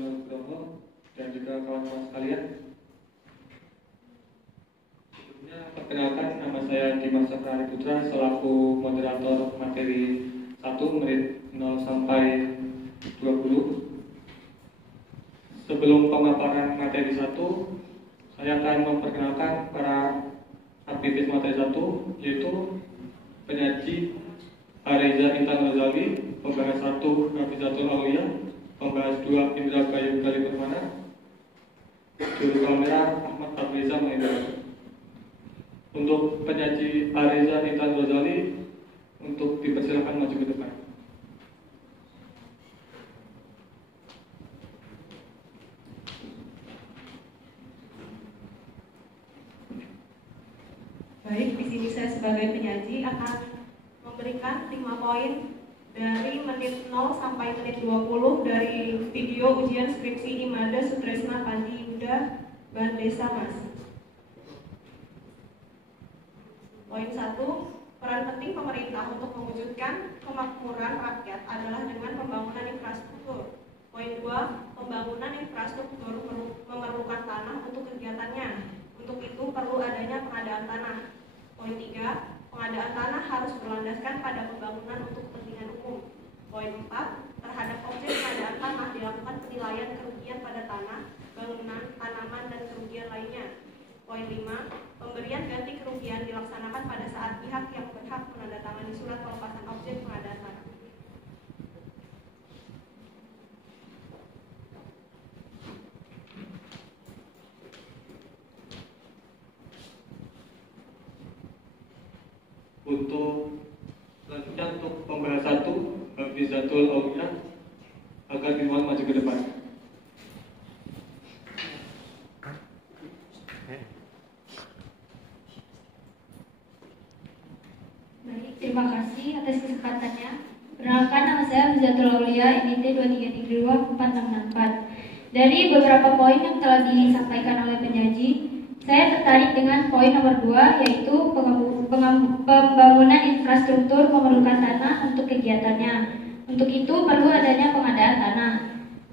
Nugroho dan juga kawan-kawan sekalian. Sebelumnya perkenalkan, nama saya Dimas Saprari Putra selaku moderator materi 1 menit 0 sampai 20. Sebelum pemaparan materi 1, saya akan memperkenalkan para aktivis materi 1, yaitu penyaji Reza Intan Ghazali, pembahas 1 Hafizatul Aulia, pembahas 2 Indra Bayu Gali Permana, juru kamera Ahmad Tabriza Mahendra. Untuk penyaji Reza Intan Ghazali, untuk dipersilakan maju ke depan. Baik, di sini saya sebagai penyaji akan memberikan 5 poin dari menit 0 sampai menit 20 dari video ujian skripsi Imada Sutresna Panji Yuda Ban Desa Mas. Poin 1, peran penting pemerintah untuk mewujudkan kemakmuran rakyat adalah dengan pembangunan infrastruktur. Poin 2, pembangunan infrastruktur memerlukan tanah untuk kegiatannya. Untuk itu perlu adanya pengadaan tanah. Poin 3, pengadaan tanah harus berlandaskan pada pembangunan untuk kepentingan umum. Poin 4, terhadap objek pengadaan tanah dilakukan penilaian kerugian pada tanah, bangunan, tanaman, dan kerugian lainnya. Poin 5, pemberian ganti kerugian dilaksanakan pada saat pihak yang berhak menandatangani surat pelepasan objek pengadaan tanah. Untuk selanjutnya untuk pembahas 1 Hafizatul Aulia, agar dimohon maju ke depan. Baik, terima kasih atas kesempatannya. Perkenalkan, nama saya Hafizatul Aulia, NIT 23324664. Dari beberapa poin yang telah disampaikan oleh penyaji, saya tertarik dengan poin nomor 2, yaitu pembangunan infrastruktur memerlukan tanah untuk kegiatannya. Untuk itu perlu adanya pengadaan tanah.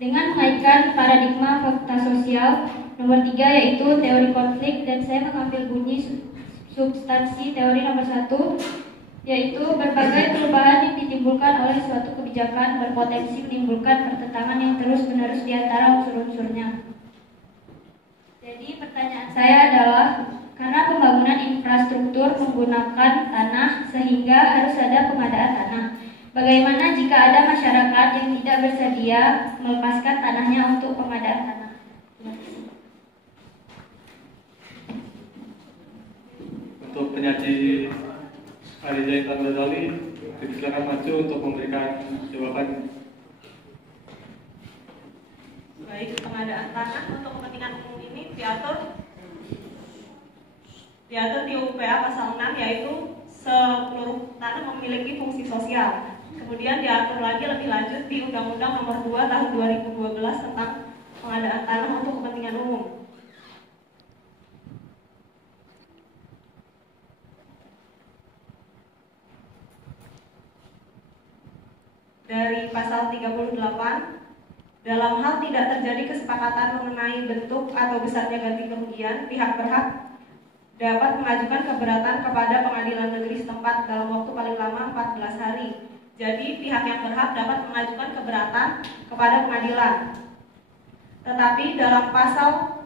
Dengan mengaitkan paradigma fakta sosial, nomor 3 yaitu teori konflik, dan saya mengambil bunyi substansi teori nomor 1, yaitu berbagai perubahan yang ditimbulkan oleh suatu kebijakan berpotensi menimbulkan pertentangan yang terus-menerus di antara unsur-unsurnya. Jadi pertanyaan saya adalah, karena pembangunan infrastruktur menggunakan tanah sehingga harus ada pengadaan tanah. Bagaimana jika ada masyarakat yang tidak bersedia melepaskan tanahnya untuk pengadaan tanah? Untuk penyaji Reza Intan Ghazali, silakan maju untuk memberikan jawaban. Baik, pengadaan tanah untuk kepentingan umum ini diatur di UPA pasal 6, yaitu seluruh tanah memiliki fungsi sosial. Kemudian diatur lagi lebih lanjut di Undang-Undang Nomor 2 Tahun 2012 tentang pengadaan tanah untuk kepentingan umum. Dari pasal 38, dalam hal tidak terjadi kesepakatan mengenai bentuk atau besarnya ganti kerugian, pihak berhak dapat mengajukan keberatan kepada pengadilan negeri setempat dalam waktu paling lama 14 hari. Jadi pihak yang berhak dapat mengajukan keberatan kepada pengadilan. Tetapi dalam pasal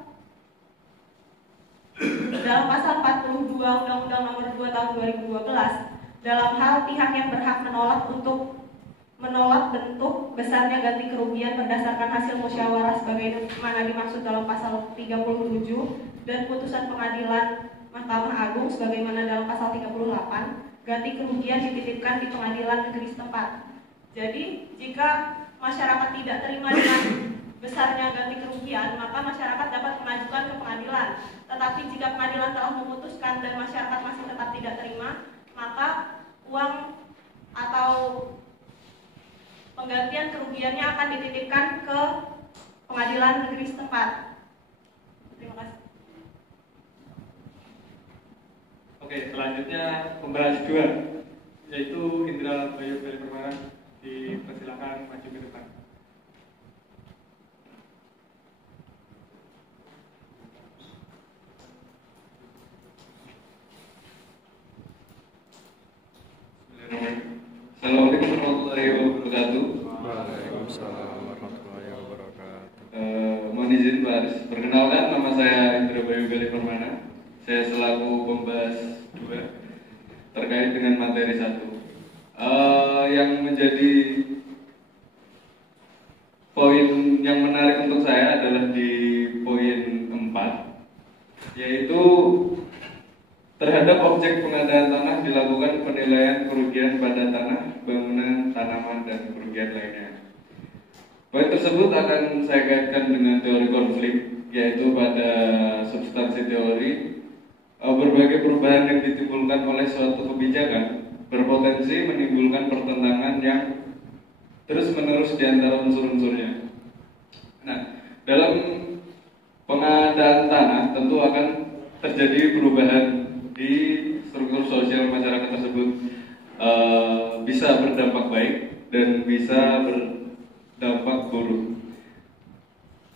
42 Undang-Undang Nomor 2 Tahun 2012, dalam hal pihak yang berhak menolak bentuk besarnya ganti kerugian berdasarkan hasil musyawarah sebagaimana dimaksud dalam pasal 37 dan putusan pengadilan Mahkamah Agung sebagaimana dalam pasal 38, ganti kerugian dititipkan di pengadilan negeri setempat. Jadi jika masyarakat tidak terima dengan besarnya ganti kerugian, maka masyarakat dapat mengajukan ke pengadilan. Tetapi jika pengadilan telah memutuskan dan masyarakat masih tetap tidak terima, maka uang atau penggantian kerugiannya akan dititipkan ke pengadilan negeri setempat. Terima kasih. Oke, selanjutnya pembahas 2, yaitu Indra Bayu Gali Permana. Dipersilakan maju ke depan. saya Indra Bayu Gali Permana. Saya selaku pembahas 2 terkait dengan materi 1. Yang menjadi poin yang menarik untuk saya adalah di poin 4, yaitu terhadap objek pengadaan tanah dilakukan penilaian kerugian pada tanah, bangunan, tanaman, dan kerugian lainnya. Poin tersebut akan saya kaitkan dengan teori konflik, yaitu pada substansi teori, berbagai perubahan yang ditimbulkan oleh suatu kebijakan berpotensi menimbulkan pertentangan yang terus-menerus di antara unsur-unsurnya. Nah, dalam pengadaan tanah tentu akan terjadi perubahan di struktur sosial masyarakat tersebut, bisa berdampak baik dan bisa berdampak buruk.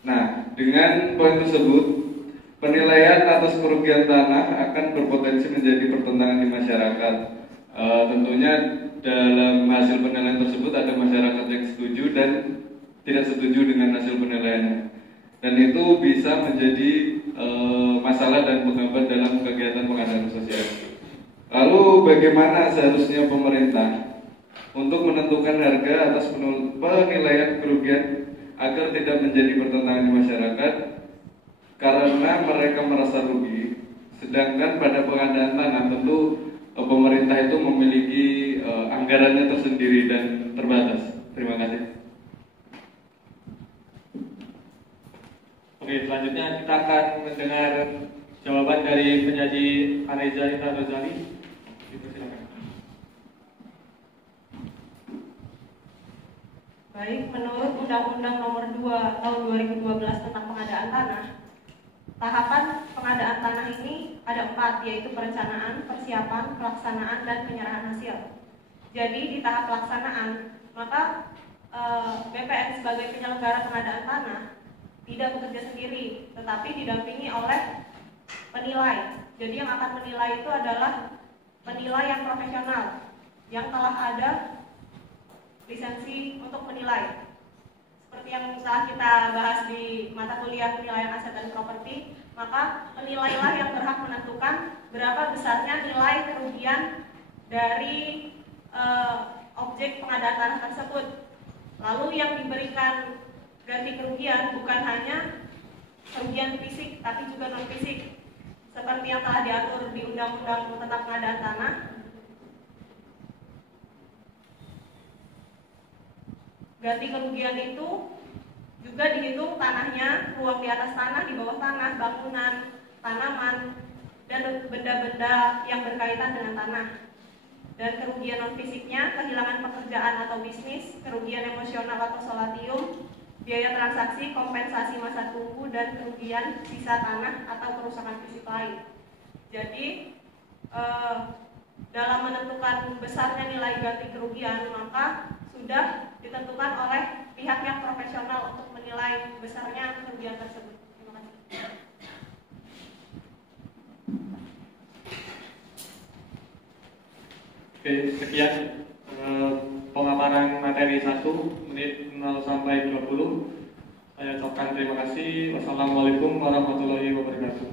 Nah, dengan poin tersebut, penilaian atas kerugian tanah akan berpotensi menjadi pertentangan di masyarakat. Tentunya dalam hasil penilaian tersebut ada masyarakat yang setuju dan tidak setuju dengan hasil penilaiannya, dan itu bisa menjadi masalah dan penghambat dalam kegiatan pengadaan sosial. Lalu bagaimana seharusnya pemerintah untuk menentukan harga atas penilaian kerugian agar tidak menjadi pertentangan di masyarakat karena mereka merasa rugi, sedangkan pada pengadaan tanah tentu pemerintah itu memiliki anggarannya tersendiri dan terbatas. Terima kasih. Oke, selanjutnya kita akan mendengar jawaban dari penyaji Areza Intan Rozali. Silakan. Baik, menurut Undang-Undang Nomor 2 Tahun 2012 tentang pengadaan tanah, tahapan pengadaan tanah ini ada 4, yaitu perencanaan, persiapan, pelaksanaan, dan penyerahan hasil. Jadi di tahap pelaksanaan, maka BPN sebagai penyelenggara pengadaan tanah tidak bekerja sendiri, tetapi didampingi oleh penilai. Jadi yang akan menilai itu adalah penilai yang profesional, yang telah ada lisensi untuk menilai. Seperti yang telah kita bahas di mata kuliah penilaian aset dan properti, maka penilailah yang berhak menentukan berapa besarnya nilai kerugian dari objek pengadaan tanah tersebut. Lalu yang diberikan ganti kerugian bukan hanya kerugian fisik, tapi juga non fisik, seperti yang telah diatur di Undang-Undang tentang pengadaan tanah. Ganti kerugian itu juga dihitung tanahnya, ruang di atas tanah, di bawah tanah, bangunan, tanaman, dan benda-benda yang berkaitan dengan tanah. Dan kerugian non fisiknya, kehilangan pekerjaan atau bisnis, kerugian emosional atau solatium, biaya transaksi, kompensasi masa tunggu, dan kerugian sisa tanah atau kerusakan fisik lain. Jadi dalam menentukan besarnya nilai ganti kerugian, maka sudah ditentukan oleh pihak yang profesional untuk menilai besarnya kerugian tersebut. Terima kasih. Oke, sekian pemaparan materi 1 menit 0 sampai 20. Saya ucapkan terima kasih. Wassalamualaikum warahmatullahi wabarakatuh.